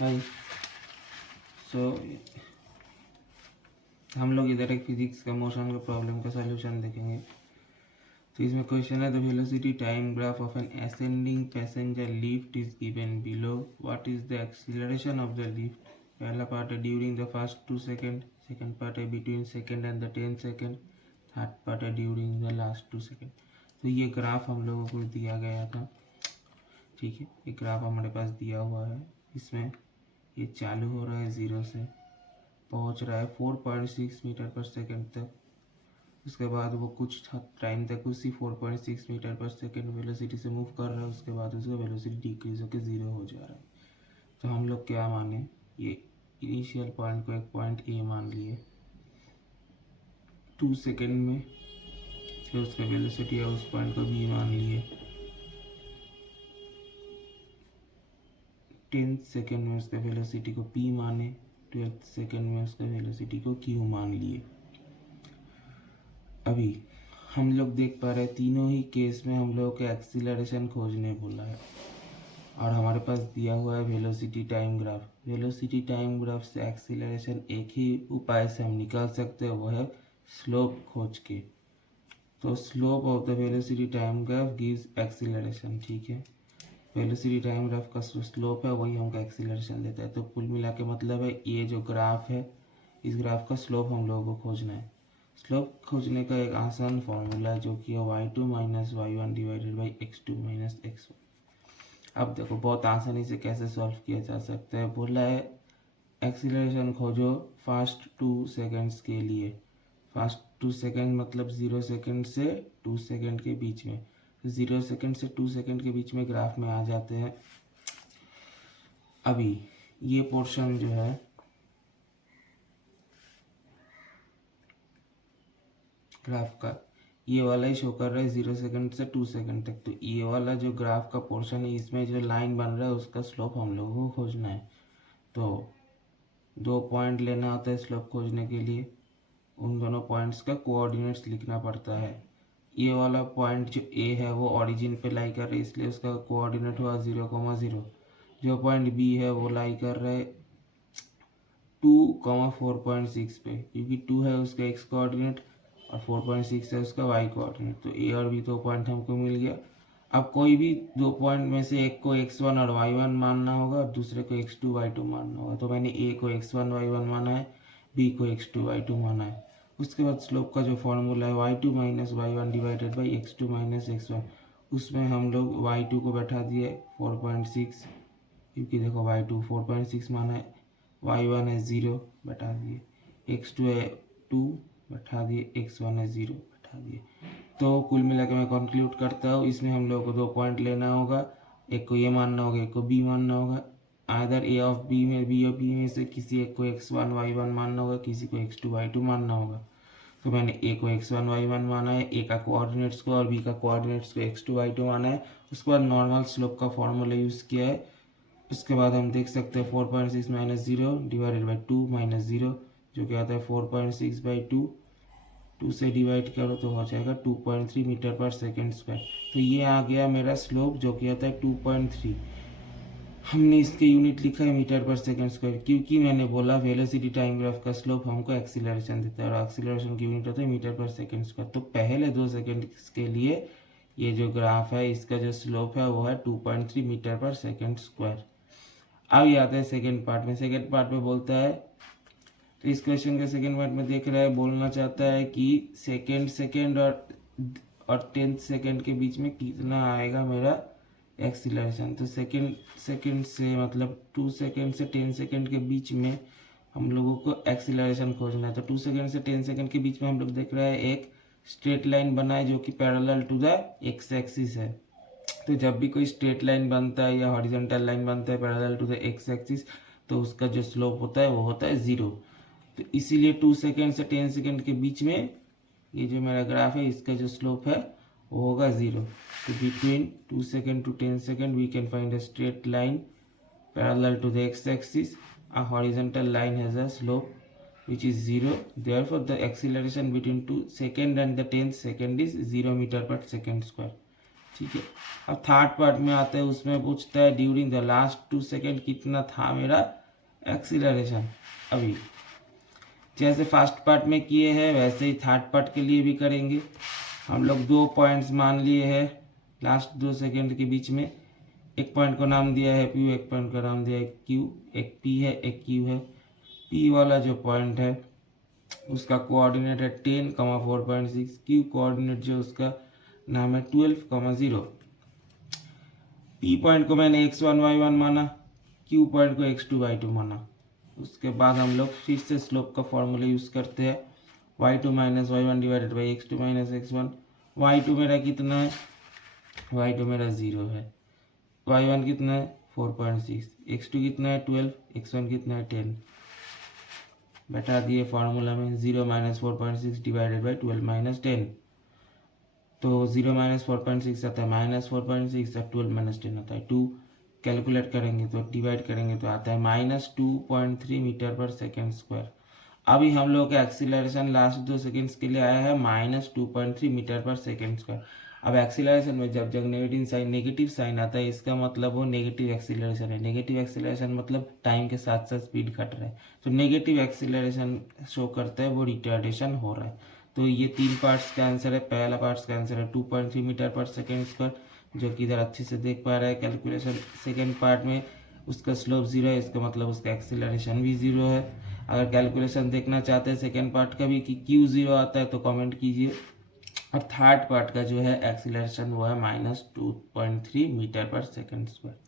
हाय। सो हम लोग इधर एक फिजिक्स का मोशन का प्रॉब्लम का सॉल्यूशन देखेंगे। तो इसमें क्वेश्चन है the velocity time graph of an ascending passenger lift is given below. What is the acceleration of the lift? पहला पार्ट है during the first 2 second, second part है between second and the 10 second, third part है during the last 2 second. तो ये graph हम लोगों को दिया गया था, ठीक है। ये ग्राफ हमारे पास दिया हुआ है। इसमें ये चालू हो रहा है 0 से, पहुंच रहा है 4.6 मीटर पर सेकेंड तक। उसके बाद वो कुछ टाइम तक उसी 4.6 मीटर पर सेकेंड वेलोसिटी से मूव कर रहा है। उसके बाद उसका वेलोसिटी डिक्रीज होकर 0 हो जा रहा है। तो हम लोग क्या माने, ये इनिशियल पॉइंट को एक पॉइंट ए मान लिए 2 सेकेंड में, फिर उसका वेलोसिटी है उस पॉइंट को बी मान लिए 10 सेकेंड में, उसका वेलोसिटी को पी माने 12 सेकेंड में, उसका वेलोसिटी को क्यू मान लिए। अभी हम लोग देख पा रहे हैं तीनों ही केस में हम लोगों को एक्सीलरेशन खोजने बोला है और हमारे पास दिया हुआ है velocity time graph. Velocity time graph से एक्सीलरेशन एक ही उपाय से हम निकाल सकते हैं, वो है स्लोप खोज के। तो slope of the velocity time graph gives acceleration, ठीक है। वेलोसिटी टाइम ग्राफ का स्लोप है वही हमको एक्सीलरेशन देता है। तो कुल मिला के मतलब है ये जो ग्राफ है, इस ग्राफ का स्लोप हम लोगों को खोजना है। स्लोप खोजने का एक आसान फॉर्मूला है जो कि है y2 minus y1 divided by x2 minus x1। अब देखो बहुत आसानी से कैसे सॉल्व किया जा सकता है। बोला है एक्सीलरेशन खोजो फास्ट 2 सेकेंड्स के लिए। फास्ट 2 सेकेंड मतलब 0 सेकेंड से 2 सेकेंड के बीच में। 0 सेकेंड से 2 सेकेंड के बीच में ग्राफ में आ जाते हैं। अभी ये पोर्शन जो है ग्राफ का, ये वाला ही शो कर रहा है 0 सेकेंड से 2 सेकेंड तक। तो ये वाला जो ग्राफ का पोर्शन है, इसमें जो लाइन बन रहा है उसका स्लोप हम लोगों को खोजना है। तो 2 पॉइंट लेना होता है स्लोप खोजने के लिए। उन दोनों पॉइंट्स का कोऑर्डिनेट्स लिखना पड़ता है। ये वाला पॉइंट जो ए है वो ओरिजिन पे लाई कर रहा है, इसलिए उसका कोऑर्डिनेट हुआ 0,0। जो पॉइंट बी है वो लाई कर रहा है 2,4.6 पे, क्योंकि 2 है उसका एक्स कोऑर्डिनेट और 4.6 है उसका वाई कोऑर्डिनेट। तो ए और बी 2 पॉइंट हमको मिल गया। अब कोई भी 2 पॉइंट में से एक को x1 और y1 मानना होगा और दूसरे को x2 y2 मानना होगा। तो मैंने ए को x1 y1 माना है, बी को x2 y2 माना है। उसके बाद स्लोप का जो फॉर्मूला है y2 minus y1 divided by x2 minus x1, उसमें हम लोग y2 को बैठा दिए 4.6, क्योंकि देखो y2 4.6 माना है, y1 है 0 बैठा दिए, x2 है 2 बैठा दिए, x1 है 0 बैठा दिए। तो कुल मिला के मैं कंक्लूड करता हूँ, इसमें हम लोगों को 2 पॉइंट लेना होगा। एक को ये मानना होगा, एक को बी मानना होगा। आइदर ए ऑफ बी में, बी ऑफ बी में से किसी एक को x1 y1 मानना होगा, किसी को x2 y2 मानना होगा। तो मैंने ए को x1 y1 माना है, ए का कोऑर्डिनेट्स को और बी का कोऑर्डिनेट्स को x2 y2 माना है। उसके बाद नॉर्मल स्लोप का फॉर्मूला यूज़ किया है। उसके बाद हम देख सकते हैं 4.6 माइनस 0 डिवाइडेड बाई 2 माइनस 0, जो कि आता है 4.6 बाई 2। 2 से डिवाइड करो तो हो जाएगा 2.3 मीटर पर सेकेंड स्क्वायर। तो ये आ गया मेरा स्लोप, जो कि आता है 2.3। हमने इसके यूनिट लिखा है मीटर पर सेकेंड स्क्वायर, क्योंकि मैंने बोला वेलोसिटी टाइम ग्राफ का स्लोप हमको एक्सीलरेशन देता है और एक्सीलरेशन की यूनिट होता है मीटर पर सेकेंड स्क्वायर। तो पहले 2 सेकेंड के लिए ये जो ग्राफ है इसका जो स्लोप है वो है 2.3 मीटर पर सेकेंड स्क्वायर। अब ये आता है सेकेंड पार्ट में। सेकेंड पार्ट में बोलता है, तो इस क्वेश्चन के सेकेंड पार्ट में देख रहा है, बोलना चाहता है कि सेकेंड और 10 सेकेंड के बीच में कितना आएगा मेरा एक्सीलरेशन। तो सेकेंड से मतलब 2 सेकेंड से 10 सेकेंड के बीच में हम लोगों को एक्सीलरेशन खोजना है। तो 2 सेकेंड से 10 सेकेंड के बीच में हम लोग देख रहे हैं एक स्ट्रेट लाइन बना है जो कि parallel to the X axis है। तो जब भी कोई स्ट्रेट लाइन बनता है या हॉरिजॉन्टल लाइन बनता है parallel to the X axis, तो उसका जो स्लोप होता है वो होता है 0। तो इसीलिए 2 सेकेंड से 10 सेकेंड के बीच में ये जो मेरा ग्राफ है इसका जो स्लोप है वो होगा 0। तो between 2 second to 10 second we can find a straight line parallel to the X axis, a horizontal line has a slope which is 0. Therefore the acceleration between 2 second and the 10th second is 0 meter per second square. ठीक है। अब third part में आते हैं, उसमें पूछता है during the last 2 second कितना था मेरा एक्सीलरेशन। अभी जैसे फर्स्ट पार्ट में किए हैं वैसे ही थर्ड पार्ट के लिए भी करेंगे। हम लोग 2 पॉइंट्स मान लिए हैं लास्ट 2 सेकेंड के बीच में। एक पॉइंट को नाम दिया है पी, एक पॉइंट का नाम दिया है क्यू। एक पी है एक क्यू है। पी वाला जो पॉइंट है उसका कोऑर्डिनेट है 10, 4.6। क्यू कोऑर्डिनेट जो उसका नाम है 12, 0। पी पॉइंट को मैंने x1 y1 माना, क्यू पॉइंट को x2 y2 माना। उसके बाद हम लोग फिर से स्लोप का फॉर्मूला यूज़ करते हैं, y2 minus y1 divided by x2 minus x1। y2 मेरा कितना है, y2 मेरा 0 है। y1 कितना है 4.6, x2 कितना है 12, x1 कितना है 10। बैठा दिए फार्मूला में 0 माइनस 4.6 डिवाइडेड बाई 12 माइनस 10। तो 0 माइनस 4.6 आता है माइनस 4.6 और 12 माइनस 10 आता है 2। कैलकुलेट करेंगे तो डिवाइड करेंगे तो आता है -2.3 मीटर पर सेकेंड स्क्वायर। अभी हम लोग का एक्सीलरेशन लास्ट 2 सेकेंड्स के लिए आया है -2.3 मीटर पर सेकेंड स्क्वायर। अब एक्सीलरेशन में जब जब नेगेटिव साइन आता है इसका मतलब वो नेगेटिव एक्सीलरेशन है। नेगेटिव एक्सीलरेशन मतलब टाइम के साथ साथ स्पीड घट रहा है, तो नेगेटिव एक्सीलरेशन शो करता है वो रिटार्डेशन हो रहा है। तो ये 3 पार्ट्स का आंसर है। पहला पार्ट्स का आंसर है 2.3 मीटर पर सेकेंड स्क्वायर, जो कि इधर अच्छे से देख पा रहा है कैलकुलेशन। सेकेंड पार्ट में उसका स्लोप 0 है, इसका मतलब उसका एक्सीलरेशन भी 0 है। अगर कैलकुलेशन देखना चाहते हैं सेकेंड पार्ट का भी कि क्यों 0 आता है तो कमेंट कीजिए। और थर्ड पार्ट का जो है एक्सीलरेशन वो है -2.3 मीटर पर सेकेंड स्क्वायर।